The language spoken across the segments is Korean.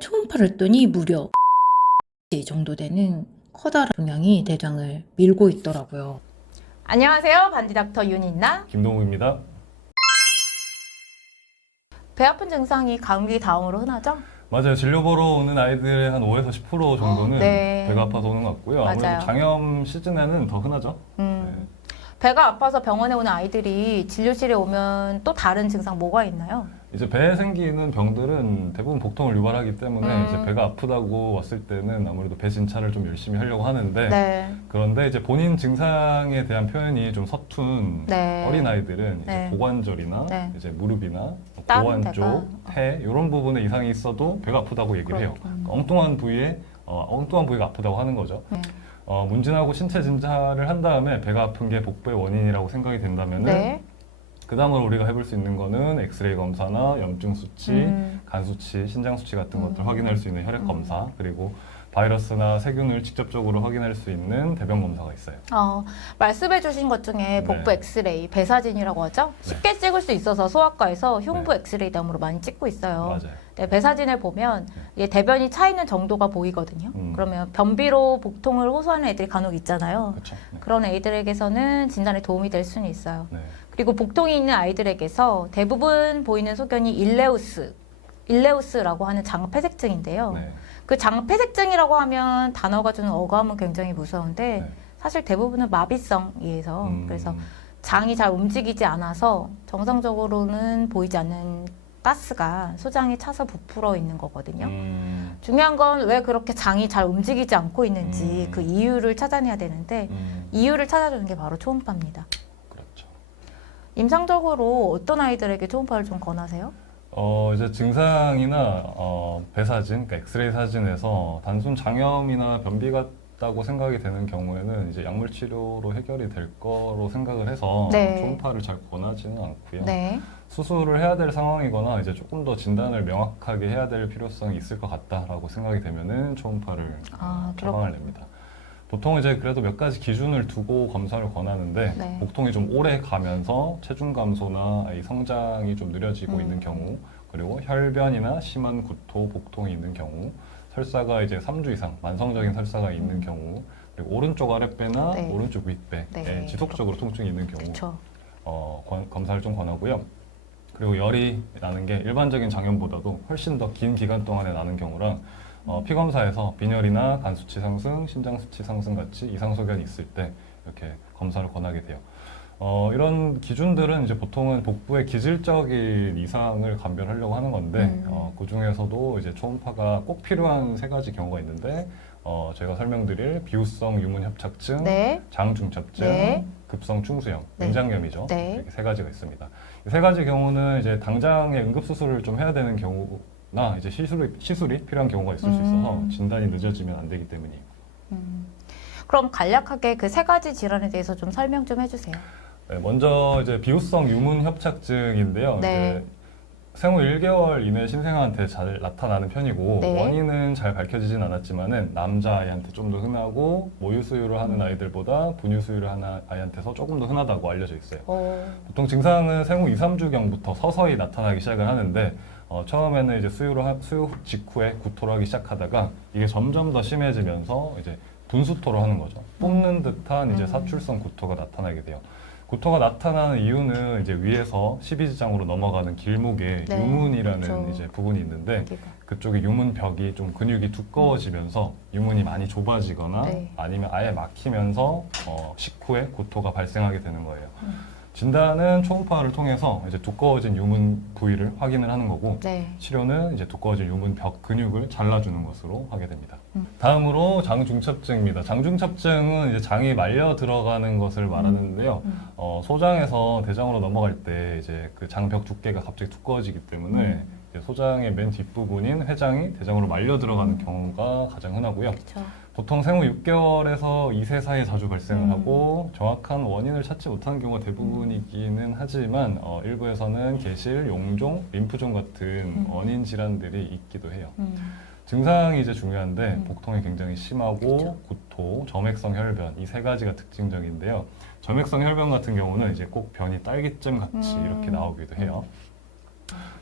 초음파를 했더니 무려 이 정도 되는 커다란 종양이 대장을 밀고 있더라고요. 안녕하세요. 반디닥터 윤인나. 김동욱입니다. 배 아픈 증상이 감기 다음으로 흔하죠? 맞아요. 진료 보러 오는 아이들의 한 5에서 10% 정도는 네. 배가 아파서 오는 것 같고요. 맞아요. 아무래도 장염 시즌에는 더 흔하죠. 배가 아파서 병원에 오는 아이들이 진료실에 오면 또 다른 증상 뭐가 있나요? 이제 배에 생기는 병들은 대부분 복통을 유발하기 때문에 이제 배가 아프다고 왔을 때는 아무래도 배 진찰을 좀 열심히 하려고 하는데 네. 그런데 이제 본인 증상에 대한 표현이 좀 서툰 네. 어린 아이들은 이제 네. 고관절이나 네. 이제 무릎이나 다른 고관 데가. 쪽, 폐 이런 부분에 이상이 있어도 배가 아프다고 얘기를 해요. 그렇군요. 그러니까 엉뚱한 부위에 엉뚱한 부위가 아프다고 하는 거죠. 네. 문진하고 신체 진찰을 한 다음에 배가 아픈 게 복부의 원인이라고 생각이 된다면은 네. 그 다음으로 우리가 해볼 수 있는 거는 엑스레이 검사나 염증 수치, 간 수치, 신장 수치 같은 것들 확인할 수 있는 혈액 검사, 그리고 바이러스나 세균을 직접적으로 확인할 수 있는 대변 검사가 있어요. 말씀해 주신 것 중에 복부 네. 엑스레이, 배사진이라고 하죠? 쉽게 찍을 수 있어서 소아과에서 흉부 엑스레이 다음으로 많이 찍고 있어요. 맞아요. 네, 배사진을 보면 이게 대변이 차 있는 정도가 보이거든요. 그러면 변비로 복통을 호소하는 애들이 간혹 있잖아요. 그렇죠. 네. 그런 애들에게서는 진단에 도움이 될 수는 있어요. 네. 그리고 복통이 있는 아이들에게서 대부분 보이는 소견이 일레우스라고 하는 장폐색증인데요. 네. 그 장폐색증이라고 하면 단어가 주는 어감은 굉장히 무서운데 네. 사실 대부분은 마비성이에서 그래서 장이 잘 움직이지 않아서 정상적으로는 보이지 않는 가스가 소장에 차서 부풀어 있는 거거든요. 중요한 건 왜 그렇게 장이 잘 움직이지 않고 있는지 그 이유를 찾아내야 되는데 이유를 찾아주는 게 바로 초음파입니다. 그렇죠. 임상적으로 어떤 아이들에게 초음파를 좀 권하세요? 이제 증상이나 배 사진, 그러니까 엑스레이 사진에서 단순 장염이나 변비 같다고 생각이 되는 경우에는 이제 약물 치료로 해결이 될 거로 생각을 해서 네. 초음파를 잘 권하지는 않고요. 네. 수술을 해야 될 상황이거나 이제 조금 더 진단을 명확하게 해야 될 필요성이 있을 것 같다라고 생각이 되면은 초음파를 처방을 냅니다. 보통 이제 그래도 몇 가지 기준을 두고 검사를 권하는데 네. 복통이 좀 오래 가면서 체중 감소나 이 성장이 좀 느려지고 있는 경우, 그리고 혈변이나 심한 구토, 복통이 있는 경우, 설사가 이제 3주 이상 만성적인 설사가 있는 경우, 그리고 오른쪽 아랫배나 네. 오른쪽 윗배에 네. 지속적으로 통증이 있는 경우 그렇죠. 검사를 좀 권하고요. 그리고 열이 나는 게 일반적인 장염보다도 훨씬 더 긴 기간 동안에 나는 경우랑 피검사에서 빈혈이나 간 수치 상승, 심장 수치 상승 같이 이상 소견이 있을 때 이렇게 검사를 권하게 돼요. 이런 기준들은 이제 보통은 복부의 기질적인 이상을 감별하려고 하는 건데 그 중에서도 이제 초음파가 꼭 필요한 세 가지 경우가 있는데 제가 설명드릴 비후성 유문 협착증, 네. 장중첩증, 네. 급성 충수형, 네. 맹장염이죠. 네. 이렇게 세 가지가 있습니다. 이 세 가지 경우는 이제 당장에 응급 수술을 좀 해야 되는 경우나 이제 시술이 필요한 경우가 있을 수 있어서 진단이 늦어지면 안 되기 때문이에요. 그럼 간략하게 그 세 가지 질환에 대해서 좀 설명 좀 해주세요. 네, 먼저 이제 비후성 유문 협착증인데요. 네. 이제 생후 1개월 이내 신생아한테 잘 나타나는 편이고 네. 원인은 잘 밝혀지진 않았지만은 남자아이한테 좀 더 흔하고 모유 수유를 하는 아이들보다 분유 수유를 하는 아이한테서 조금 더 흔하다고 알려져 있어요. 보통 증상은 생후 2, 3주경부터 서서히 나타나기 시작을 하는데 처음에는 이제 수유 직후에 구토를 하기 시작하다가 이게 점점 더 심해지면서 이제 분수토로 하는 거죠. 뽑는 듯한 이제 사출성 구토가 나타나게 돼요. 구토가 나타나는 이유는 이제 위에서 십이지장으로 넘어가는 길목에 네, 유문이라는 그렇죠. 이제 부분이 있는데 여기가. 그쪽에 유문벽이 좀 근육이 두꺼워지면서 유문이 많이 좁아지거나 네. 아니면 아예 막히면서 식후에 구토가 발생하게 되는 거예요. 진단은 초음파를 통해서 이제 두꺼워진 유문 부위를 확인을 하는 거고 네. 치료는 이제 두꺼워진 유문벽 근육을 잘라주는 것으로 하게 됩니다. 다음으로 장중첩증입니다. 장중첩증은 이제 장이 말려 들어가는 것을 말하는데요. 소장에서 대장으로 넘어갈 때 이제 그 장벽 두께가 갑자기 두꺼워지기 때문에 이제 소장의 맨 뒷부분인 회장이 대장으로 말려 들어가는 경우가 가장 흔하고요. 그렇죠. 보통 생후 6개월에서 2세 사이에 자주 발생을 하고 정확한 원인을 찾지 못하는 경우가 대부분이기는 하지만 일부에서는 개실, 용종, 림프종 같은 원인 질환들이 있기도 해요. 증상이 이제 중요한데 복통이 굉장히 심하고 그렇죠. 구토, 점액성 혈변 이 세 가지가 특징적인데요. 점액성 혈변 같은 경우는 이제 꼭 변이 딸기잼 같이 이렇게 나오기도 해요.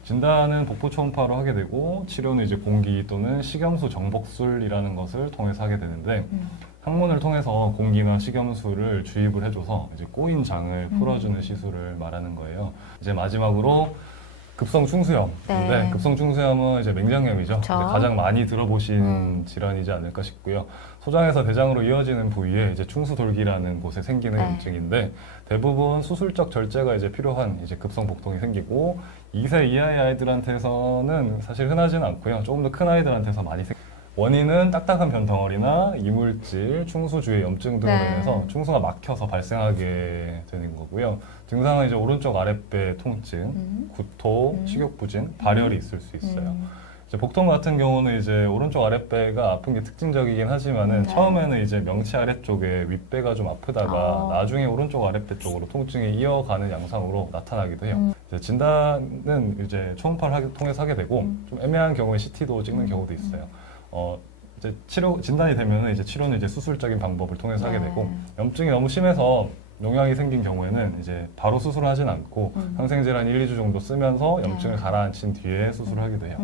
진단은 복부 초음파로 하게 되고 치료는 이제 공기 또는 식염수 정복술이라는 것을 통해서 하게 되는데 항문을 통해서 공기나 식염수를 주입을 해줘서 이제 꼬인 장을 풀어주는 시술을 말하는 거예요. 이제 마지막으로 급성 충수염. 네. 네, 급성 충수염은 이제 맹장염이죠. 그쵸. 가장 많이 들어보신 질환이지 않을까 싶고요. 소장에서 대장으로 이어지는 부위에 이제 충수돌기라는 곳에 생기는 네. 염증인데 대부분 수술적 절제가 이제 필요한 이제 급성 복통이 생기고 2세 이하의 아이들한테서는 사실 흔하지는 않고요. 조금 더 큰 아이들한테서 많이 원인은 딱딱한 변 덩어리나 이물질, 충수 주의 염증 등으로 네. 인해서 충수가 막혀서 발생하게 되는 거고요. 증상은 이제 오른쪽 아랫배 통증, 구토, 식욕부진, 발열이 있을 수 있어요. 이제 복통 같은 경우는 이제 오른쪽 아랫배가 아픈 게 특징적이긴 하지만은 네. 처음에는 이제 명치 아래쪽에 윗배가 좀 아프다가 나중에 오른쪽 아랫배 쪽으로 통증이 이어가는 양상으로 나타나기도 해요. 이제 진단은 이제 초음파를 통해서 하게 되고 좀 애매한 경우에 CT도 찍는 경우도 있어요. 이제 진단이 되면은 이제 치료는 이제 수술적인 방법을 통해서 하게 네. 되고 염증이 너무 심해서 농양이 생긴 경우에는 이제 바로 수술을 하진 않고 항생제를 한 1, 2주 정도 쓰면서 염증을 네. 가라앉힌 뒤에 수술을 하기도 해요.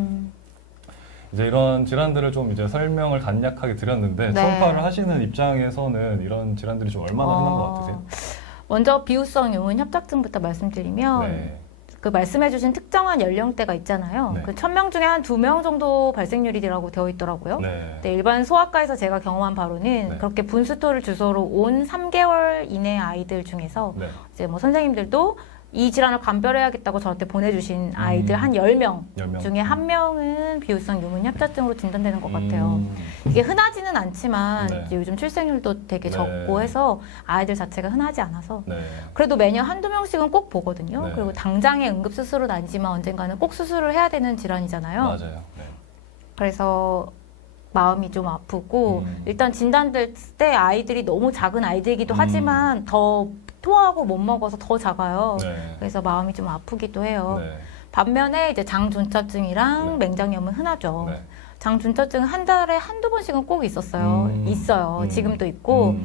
이제 이런 질환들을 좀 이제 설명을 간략하게 드렸는데 네. 초음파를 하시는 입장에서는 이런 질환들이 좀 얼마나 흔한 것 같으세요? 먼저 비후성 유문 협착증부터 말씀드리면 네. 그 말씀해주신 특정한 연령대가 있잖아요. 네. 그 1000명 중에 한 2명 정도 발생률이라고 되어 있더라고요. 네. 네, 일반 소아과에서 제가 경험한 바로는 네. 그렇게 분수토를 주소로 온 3개월 이내 아이들 중에서 네. 이제 뭐 선생님들도 이 질환을 감별해야겠다고 저한테 보내주신 아이들 한 10명 10명 중에 한 명은 비후성 유문 협착증으로 진단되는 것 같아요. 이게 흔하지는 않지만 네. 이제 요즘 출생률도 되게 네. 적고 해서 아이들 자체가 흔하지 않아서 네. 그래도 매년 한두 명씩은 꼭 보거든요. 네. 그리고 당장에 응급수술은 아니지만 언젠가는 꼭 수술을 해야 되는 질환이잖아요. 맞아요. 네. 그래서 마음이 좀 아프고 일단 진단될 때 아이들이 너무 작은 아이들이기도 하지만 더 토하고 못 먹어서 더 작아요. 네. 그래서 마음이 좀 아프기도 해요. 네. 반면에 이제 장준차증이랑 네. 맹장염은 흔하죠. 네. 장준차증은 한 달에 한두 번씩은 꼭 있었어요. 있어요. 지금도 있고.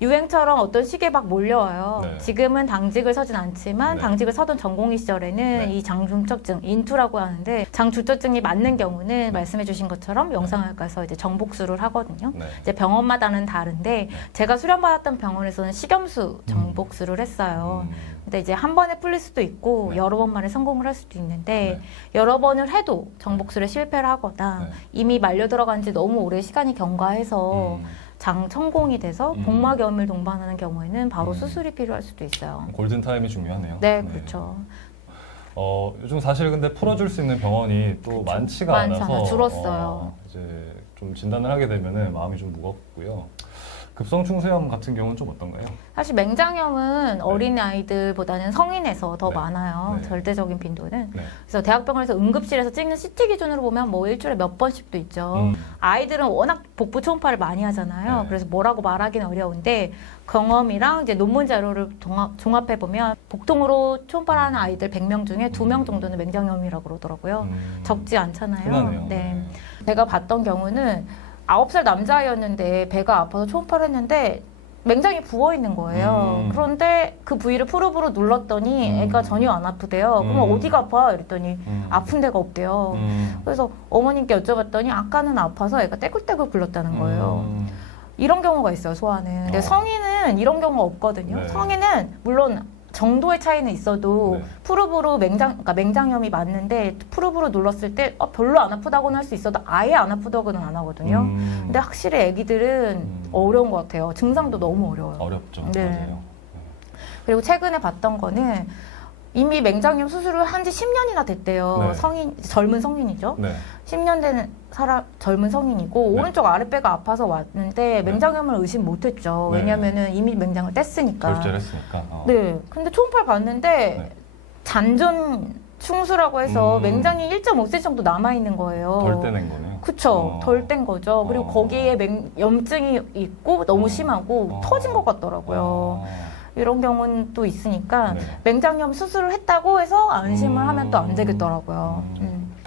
유행처럼 어떤 시기에 막 몰려와요. 네. 지금은 당직을 서진 않지만 네. 당직을 서던 전공의 시절에는 네. 이 장중첩증, 인투라고 하는데 장중첩증이 맞는 경우는 말씀해주신 것처럼 영상학과에서 이제 정복술을 하거든요. 네. 이제 병원마다는 다른데 제가 수련받았던 병원에서는 식염수 정복술을 했어요. 근데 이제 한 번에 풀릴 수도 있고 네. 여러 번 만에 성공을 할 수도 있는데 네. 여러 번을 해도 정복술에 실패를 하거나 네. 이미 말려 들어간 지 너무 오래 시간이 경과해서 장 천공이 돼서 복막염을 동반하는 경우에는 바로 수술이 필요할 수도 있어요. 골든타임이 중요하네요. 네, 그렇죠. 요즘 사실 근데 풀어줄 수 있는 병원이 또 많지가 많지 않아서 않아요. 줄었어요. 이제 좀 진단을 하게 되면은 마음이 좀 무겁고요. 급성 충수염 같은 경우는 좀 어떤가요? 사실 맹장염은 어린 아이들보다는 성인에서 더 네. 많아요. 네. 절대적인 빈도는. 네. 그래서 대학병원에서 응급실에서 찍는 CT 기준으로 보면 뭐 일주일에 몇 번씩도 있죠. 아이들은 워낙 복부 초음파를 많이 하잖아요. 네. 그래서 뭐라고 말하기는 어려운데 경험이랑 이제 논문 자료를 종합해 보면 복통으로 초음파를 하는 아이들 100명 중에 2명 정도는 맹장염이라고 그러더라고요. 적지 않잖아요. 흔하네요. 네. 제가 봤던 경우는 9살 남자아이였는데 배가 아파서 초음파를 했는데 맹장이 부어 있는 거예요. 그런데 그 부위를 프로브로 눌렀더니 애가 전혀 안 아프대요. 그러면 어디가 아파? 이랬더니 아픈 데가 없대요. 그래서 어머님께 여쭤봤더니 아까는 아파서 애가 떼굴떼굴 굴렀다는 거예요. 이런 경우가 있어요, 소아는. 근데 성인은 이런 경우가 없거든요. 네. 성인은 물론 정도의 차이는 있어도 네. 프루브로 그러니까 맹장염이 맞는데 프루브로 눌렀을 때 별로 안 아프다고는 할 수 있어도 아예 안 아프다고는 안 하거든요. 근데 확실히 애기들은 어려운 것 같아요. 증상도 너무 어려워요. 어렵죠. 네. 맞아요. 그리고 최근에 봤던 거는 이미 맹장염 수술을 한 지 10년이나 됐대요. 네. 젊은 성인이죠. 네. 10년 된 젊은 성인이고 네. 오른쪽 아랫배가 아파서 왔는데 맹장염을 의심 못했죠. 네. 왜냐면은 이미 맹장을 뗐으니까. 절제를 했으니까. 네. 근데 초음파를 봤는데 네. 잔존 충수라고 해서 맹장이 1.5cm 정도 남아 있는 거예요. 덜 떼낸 거네요. 그쵸. 덜 뗀 거죠. 그리고 거기에 염증이 있고 너무 심하고 터진 것 같더라고요. 이런 경우는 또 있으니까 네. 맹장염 수술을 했다고 해서 안심을 하면 또 안 되겠더라고요.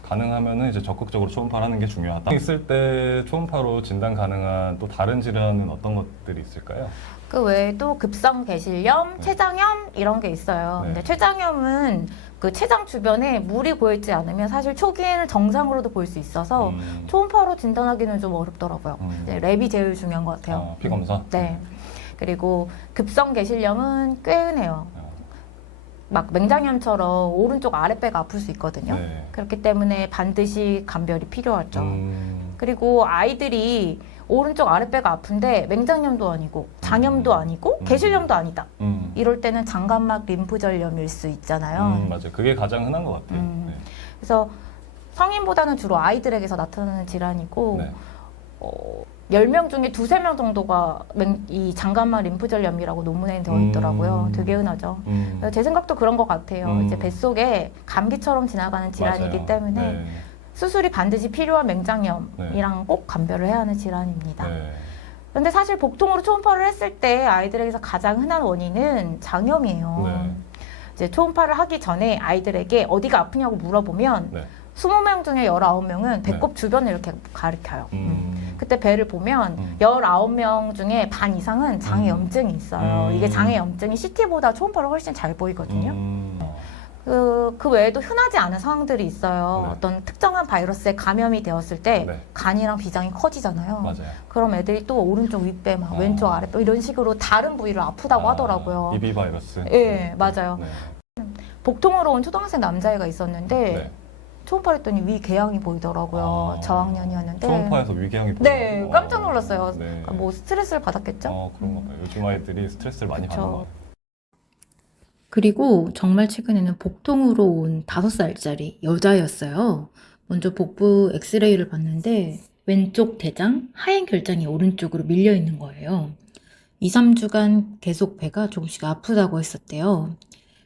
가능하면은 이제 적극적으로 초음파를 하는 게 중요하다. 있을 때 초음파로 진단 가능한 또 다른 질환은 어떤 것들이 있을까요? 그 외에 또 급성 개실염, 췌장염 이런 게 있어요. 네. 근데 췌장염은 그 췌장 주변에 물이 고여있지 않으면 사실 초기에는 정상으로도 볼 수 있어서 초음파로 진단하기는 좀 어렵더라고요. 네, 랩이 제일 중요한 것 같아요. 피 검사. 네. 그리고 급성 개실염은 꽤 흔해요. 막 맹장염처럼 오른쪽 아랫배가 아플 수 있거든요. 네. 그렇기 때문에 반드시 감별이 필요하죠. 그리고 아이들이 오른쪽 아랫배가 아픈데 맹장염도 아니고 장염도 아니고 개실염도 아니다. 이럴 때는 장감막 림프절염일 수 있잖아요. 맞아요. 그게 가장 흔한 것 같아요. 네. 그래서 성인보다는 주로 아이들에게서 나타나는 질환이고 네. 10명 중에 2~3명 정도가 이 장감막 림프절염이라고 논문에 되어 있더라고요. 되게 흔하죠. 제 생각도 그런 것 같아요. 이제 뱃속에 감기처럼 지나가는 질환이기 맞아요. 때문에 네. 수술이 반드시 필요한 맹장염이랑 꼭 감별을 해야 하는 질환입니다. 네. 그런데 사실 복통으로 초음파를 했을 때 아이들에게서 가장 흔한 원인은 장염이에요. 네. 이제 초음파를 하기 전에 아이들에게 어디가 아프냐고 물어보면 네. 20명 중에 19명은 배꼽 주변을 이렇게 가리켜요. 그때 배를 보면 19명 중에 반 이상은 장에 염증이 있어요. 이게 장에 염증이 CT보다 초음파로 훨씬 잘 보이거든요. 그 외에도 흔하지 않은 상황들이 있어요. 네. 어떤 특정한 바이러스에 감염이 되었을 때 네. 간이랑 비장이 커지잖아요. 맞아요. 그럼 애들이 또 오른쪽 윗배, 막 왼쪽 아랫배 이런 식으로 다른 부위를 아프다고 하더라고요. EB 바이러스. 예, 맞아요. 네. 복통으로 온 초등학생 남자애가 있었는데 네. 초음파를 했더니 위 궤양이 보이더라고요. 저학년이었는데. 초음파에서 위궤양이 네, 보여요? 깜짝 놀랐어요. 네. 그러니까 뭐 스트레스를 받았겠죠? 그런 거 봐요. 요즘 아이들이 스트레스를 많이 그쵸. 받는 것 같아요. 그리고 정말 최근에는 복통으로 온 5살짜리 여자였어요. 먼저 복부 엑스레이를 봤는데 왼쪽 대장, 하행 결장이 오른쪽으로 밀려 있는 거예요. 2~3주간 계속 배가 조금씩 아프다고 했었대요.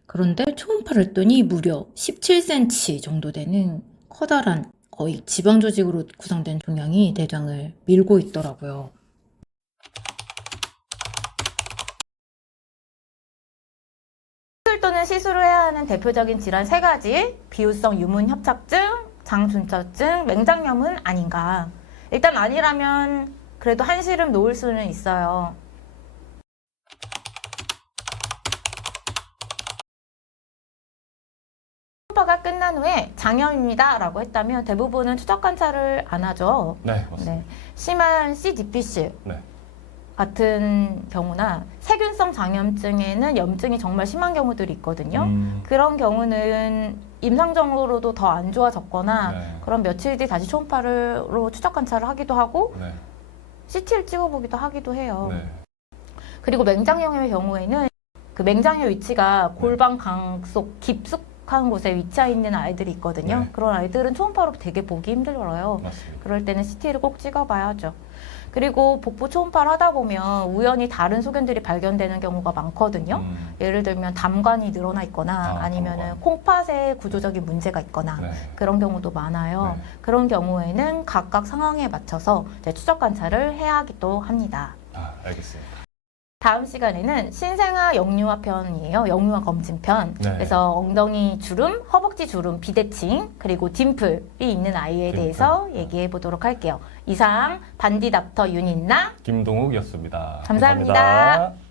그런데 초음파를 했더니 무려 17cm 정도 되는 커다란 거의 지방 조직으로 구성된 종양이 대장을 밀고 있더라고요. 수술 또는 시술을 해야 하는 대표적인 질환 3가지, 비후성 유문 협착증, 장준처증, 맹장염은 아닌가. 일단 아니라면 그래도 한시름 놓을 수는 있어요. 초음파가 끝난 후에 장염입니다 라고 했다면 대부분은 추적 관찰을 안 하죠. 네, 맞습니다. 네. 심한 C. difficile 네. 같은 경우나 세균성 장염증에는 염증이 정말 심한 경우들이 있거든요. 그런 경우는 임상적으로도 더 안 좋아졌거나 네. 그럼 며칠 뒤 다시 초음파로 추적 관찰을 하기도 하고 네. CT를 찍어보기도 하기도 해요. 네. 그리고 맹장염의 경우에는 그 맹장의 위치가 골반강 속 깊숙한 곳에 위치해 있는 아이들이 있거든요. 네. 그런 아이들은 초음파로 되게 보기 힘들어요. 맞습니다. 그럴 때는 CT를 꼭 찍어봐야죠. 그리고 복부 초음파를 하다 보면 우연히 다른 소견들이 발견되는 경우가 많거든요. 예를 들면 담관이 늘어나 있거나 아니면은 콩팥에 구조적인 문제가 있거나 네. 그런 경우도 많아요. 네. 그런 경우에는 각각 상황에 맞춰서 이제 추적 관찰을 해야 하기도 합니다. 알겠습니다. 다음 시간에는 신생아 영유아 편이에요. 영유아 검진 편. 네. 그래서 엉덩이 주름, 허벅지 주름, 비대칭, 그리고 딤플이 있는 아이에 대해서 얘기해 보도록 할게요. 이상 반디 닥터 윤인나 김동욱이었습니다. 감사합니다. 감사합니다.